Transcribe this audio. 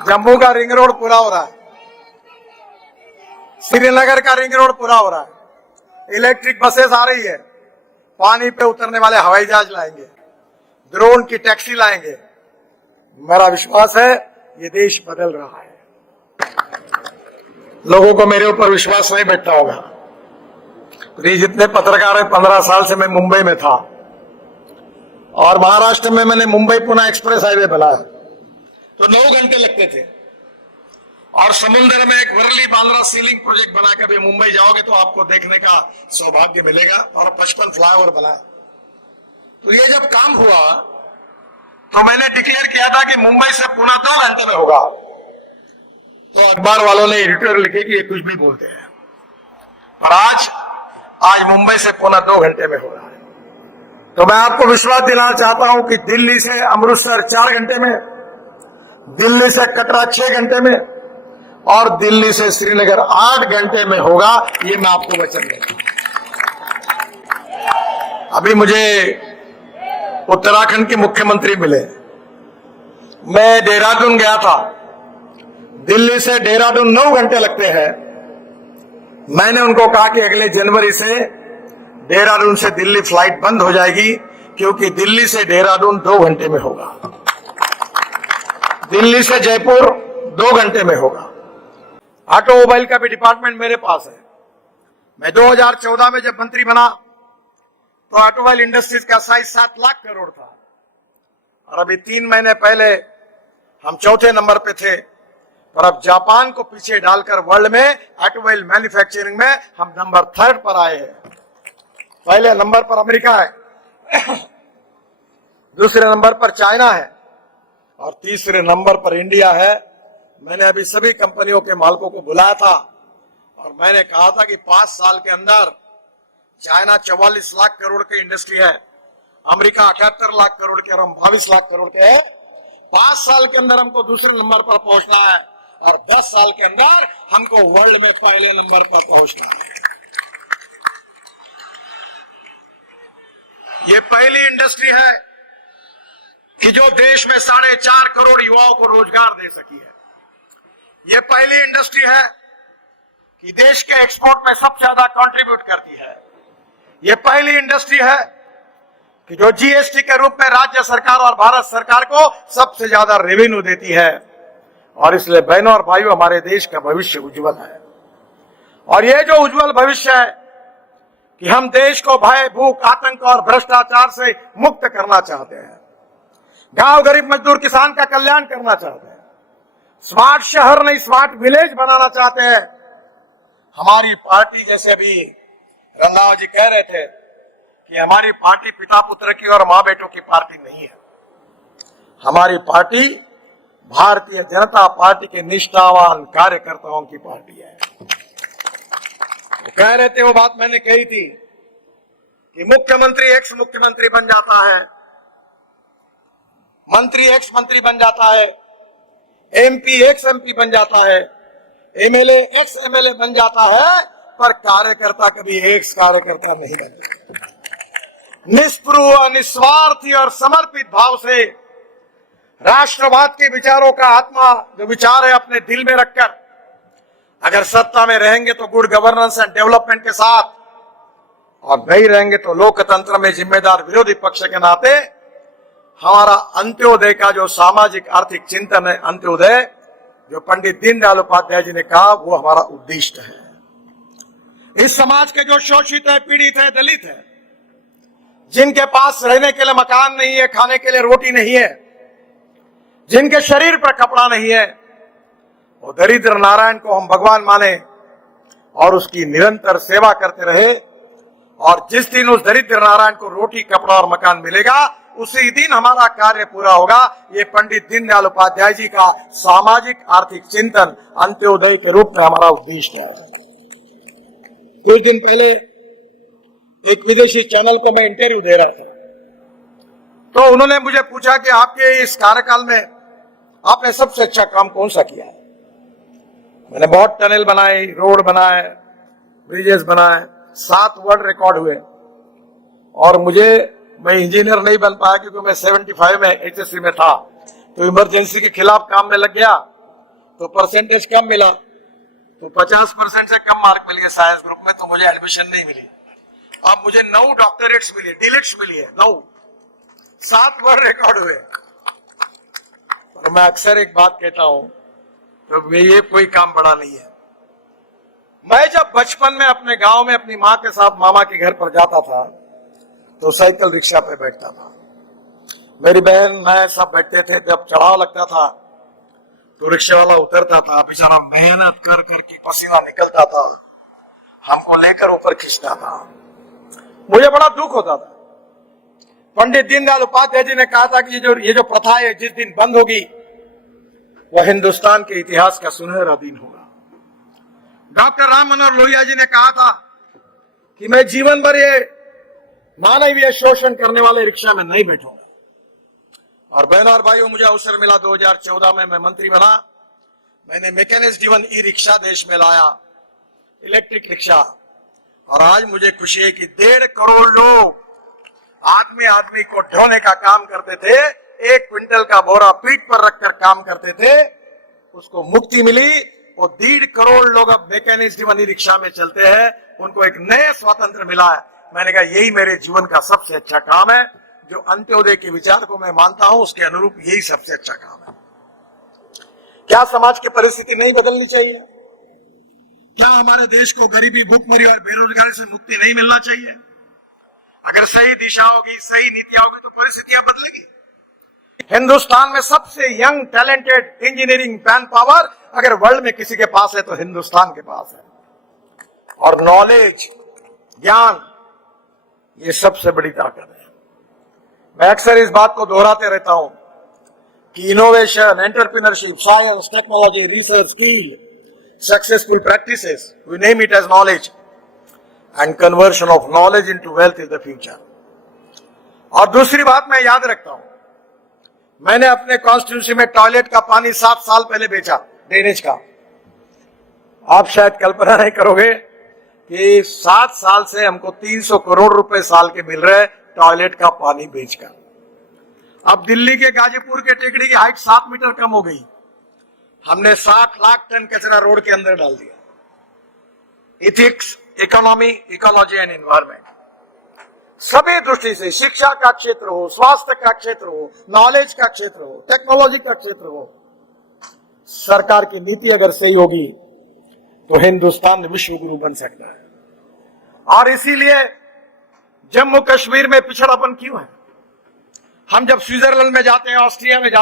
जम्मू का ring road पूरा हो रहा है, श्रीनगर का रिंग रोड पूरा हो रहा है, इलेक्ट्रिक बसेस आ रही है, पानी पे उतरने वाले हवाई जहाज लाएंगे, ड्रोन की टैक्सी लाएंगे। मेरा विश्वास है ये देश बदल रहा है। लोगों को मेरे ऊपर विश्वास नहीं बैठता होगा। ये जितने पत्रकार हैं, 15 साल से मैं मुंबई में था और महाराष्ट्र में मैंने मुंबई पुणे एक्सप्रेस हाईवे बनाया तो 9 घंटे लगते थे, और समुद्र में एक वर्ली बांद्रा सीलिंग प्रोजेक्ट बना के भी मुंबई जाओगे तो आपको देखने का सौभाग्य मिलेगा, और 55 फ्लाईओवर बनाया। तो ये जब काम हुआ तो मैंने डिक्लेयर किया था कि मुंबई से पुणे 2 घंटे में होगा। तो अखबार वालों ने एडिटर लिखे कि ये कुछ भी बोलते हैं, और आज मुंबई से पुणे 2 घंटे में हो रहा है। तो मैं आपको विश्वास दिलाना चाहता हूं कि दिल्ली से अमृतसर 4 घंटे में, दिल्ली से कटरा 6 घंटे में, और दिल्ली से श्रीनगर 8 घंटे में होगा। ये मैं आपको वचन देता हूं। अभी मुझे उत्तराखंड के मुख्यमंत्री मिले, मैं देहरादून गया था, दिल्ली से देहरादून 9 घंटे लगते हैं। मैंने उनको कहा कि अगले जनवरी से देहरादून से दिल्ली फ्लाइट बंद हो जाएगी, क्योंकि दिल्ली से देहरादून 2 घंटे में होगा, दिल्ली से जयपुर 2 घंटे में होगा। ऑटोमोबाइल का भी डिपार्टमेंट मेरे पास है। मैं 2014 में जब मंत्री बना तो ऑटोमोबाइल इंडस्ट्रीज का साइज 7 लाख करोड़ था, और अभी 3 महीने पहले हम 4थे नंबर पे थे, और अब जापान को पीछे डालकर वर्ल्ड में ऑटोमोबाइल मैन्युफैक्चरिंग में हम नंबर 3rd पर आए हैं। पहले नंबर पर अमेरिका है, दूसरे नंबर पर चाइना है, और तीसरे नंबर पर इंडिया है। मैंने अभी सभी कंपनियों के मालिकों को बुलाया था और मैंने कहा था कि 5 साल के अंदर चाइना 44 लाख करोड़ की इंडस्ट्री है, अमेरिका 78 लाख करोड़ के, और हम 22 लाख करोड़ के हैं। 5 साल के अंदर हमको दूसरे नंबर पर पहुंचना है, और 10 साल के अंदर हमको वर्ल्ड में पहले नंबर पर पहुंचना है। ये पहली इंडस्ट्री है कि जो देश में 4.5 करोड़ युवाओं को रोजगार दे सकी है। ये पहली इंडस्ट्री है कि देश के एक्सपोर्ट में सबसे ज्यादा कंट्रीब्यूट करती है। ये पहली इंडस्ट्री है कि जो जीएसटी के रूप में राज्य सरकार और भारत सरकार को सबसे ज्यादा रेवेन्यू देती है। और इसलिए बहनों और भाइयों, हमारे देश का भविष्य उज्जवल है, और ये जो उज्जवल भविष्य है कि हम देश को भय, भूख, आतंक और भ्रष्टाचार से मुक्त करना चाहते हैं, गांव गरीब मजदूर किसान का कल्याण करना चाहते हैं, स्मार्ट शहर नहीं स्मार्ट विलेज बनाना चाहते हैं। हमारी पार्टी, जैसे अभी रंधावा जी कह रहे थे कि हमारी पार्टी पिता पुत्र की और मां बेटों की पार्टी नहीं है। हमारी पार्टी भारतीय जनता पार्टी के निष्ठावान कार्यकर्ताओं की पार्टी है। वो कह रहे थे, वो बात मैंने कही थी कि मुख्यमंत्री एक्स मुख्यमंत्री बन जाता है, मंत्री एक्स मंत्री बन जाता है, एमपी एक्स एमपी बन जाता है, एमएलए एक्स एमएलए बन जाता है, पर कार्यकर्ता कभी एक्स कार्यकर्ता नहीं बनता। निष्पृह, निस्वार्थी और समर्पित भाव से राष्ट्रवाद के विचारों का आत्मा जो विचार है अपने दिल में रखकर अगर सत्ता में रहेंगे तो गुड गवर्नेंस एंड डेवलपमेंट के साथ, और नहीं रहेंगे तो लोकतंत्र में जिम्मेदार विरोधी पक्ष के नाते हमारा अंत्योदय का जो सामाजिक आर्थिक चिंतन है, अंत्योदय जो पंडित दीनदयाल उपाध्याय जी ने कहा, वो हमारा उद्देश्य है। इस समाज के जो शोषित है, पीड़ित है, दलित है, जिनके पास रहने के लिए मकान नहीं है, खाने के लिए रोटी नहीं है, जिनके शरीर पर कपड़ा नहीं है, वो दरिद्र नारायण को हम भगवान माने और उसकी निरंतर सेवा करते रहे। और जिस दिन उस दरिद्र नारायण को रोटी, कपड़ा और मकान मिलेगा, उसी दिन हमारा कार्य पूरा होगा। ये पंडित दीनदयाल उपाध्याय जी का सामाजिक आर्थिक चिंतन अंत्योदय के रूप में हमारा उद्देश्य है। कुछ दिन पहले एक विदेशी चैनल को मैं इंटरव्यू दे रहा था, तो उन्होंने मुझे पूछा कि आपके इस कार्यकाल में आपने सबसे अच्छा काम कौन सा किया है। मैंने बहुत टनल बनाए, रोड बनाए, ब्रिजेस बनाए, 7 वर्ल्ड रिकॉर्ड हुए, और मैं इंजीनियर नहीं बन पाया क्योंकि मैं 75 में एचएससी में था, तो इमरजेंसी के खिलाफ काम में लग गया। तो परसेंटेज कम मिला, तो 50% से कम मार्क मिल गए साइंस ग्रुप में, तो मुझे एडमिशन नहीं मिली। अब मुझे 9 डॉक्टरेट्स मिली, डिलिट्स मिली है 9, 7 वर्ड रिकॉर्ड हुए। और मैं अक्सर एक बात कहता हूं, तो ये कोई काम बड़ा नहीं है। मैं जब बचपन में अपने गांव में अपनी माँ के साथ मामा के घर पर जाता था, तो साइकिल रिक्शा पे बैठता था। मेरी बहन मैं सब बैठते थे। जब चढ़ाव लगता था तो रिक्शा वाला उतरता था, बेचारा मेहनत कर करके पसीना निकलता था, हमको लेकर ऊपर खींचता था। मुझे बड़ा दुख होता था। पंडित दीनदयाल उपाध्याय जी ने कहा था कि ये जो प्रथा है जिस दिन बंद होगी वह हिंदुस्तान के इतिहास का सुनहरा दिन होगा। डॉक्टर राम मनोहर लोहिया जी ने कहा था कि मैं जीवन भर ये मानवीय शोषण करने वाले रिक्शा में नहीं बैठूंगा। और बहनों और भाइयों, मुझे अवसर मिला 2014 में मैं मंत्री बना, मैंने मैकेनिज्म ड्रिवन ई रिक्शा देश में लाया, इलेक्ट्रिक रिक्शा। और आज मुझे खुशी है कि 1.5 करोड़ लोग आदमी आदमी को ढोने का काम करते थे, 1 क्विंटल का बोरा पीठ पर रखकर काम करते थे, उसको मुक्ति मिली। वो 1.5 करोड़ लोग अब मैकेनिज्म ड्रिवन ई रिक्शा में चलते हैं, उनको एक नया स्वातंत्र मिला है। मैंने कहा यही मेरे जीवन का सबसे अच्छा काम है। जो अंत्योदय के विचार को मैं मानता हूं, उसके अनुरूप यही सबसे अच्छा काम है। क्या समाज की परिस्थिति नहीं बदलनी चाहिए? क्या हमारे देश को गरीबी, भूखमरी और बेरोजगारी से मुक्ति नहीं मिलना चाहिए? अगर सही दिशा होगी, सही नीतियां होगी, तो परिस्थितियां बदलेगी। हिंदुस्तान में सबसे young talented engineering man power अगर वर्ल्ड में किसी के पास है तो हिंदुस्तान के पास है। और नॉलेज, ज्ञान, ये सबसे बड़ी ताकत है। मैं अक्सर इस बात को दोहराते रहता हूं कि innovation, entrepreneurship, science, technology, research, skill, successful practices, we name it as knowledge, and conversion of knowledge into wealth is the future. और दूसरी बात मैं याद रखता हूं, मैंने अपने कॉन्स्टिट्यूंसी में टॉयलेट का पानी 7 साल पहले बेचा, ड्रेनेज का। आप शायद कल्पना नहीं करोगे कि 7 साल से हमको 300 करोड़ रुपए साल के मिल रहे टॉयलेट का पानी बेचकर। अब दिल्ली के गाजीपुर के टेकड़ी की हाइट 7 मीटर कम हो गई। हमने 60 लाख टन कचरा रोड के अंदर डाल दिया। Ethics, economy, ecology and environment, सभी दृष्टि से, शिक्षा का क्षेत्र हो, स्वास्थ्य का क्षेत्र हो, नॉलेज का क्षेत्र हो, टेक्नोलॉजी का क्षेत्र हो, सरकार की नीति अगर सही होगी तो हिंदुस्तान विश्व गुरु बन सकता है। और इसीलिए जम्मू कश्मीर में पिछड़ापन क्यों है? हम जब स्विट्जरलैंड में जाते हैं, ऑस्ट्रिया में जाते हैं,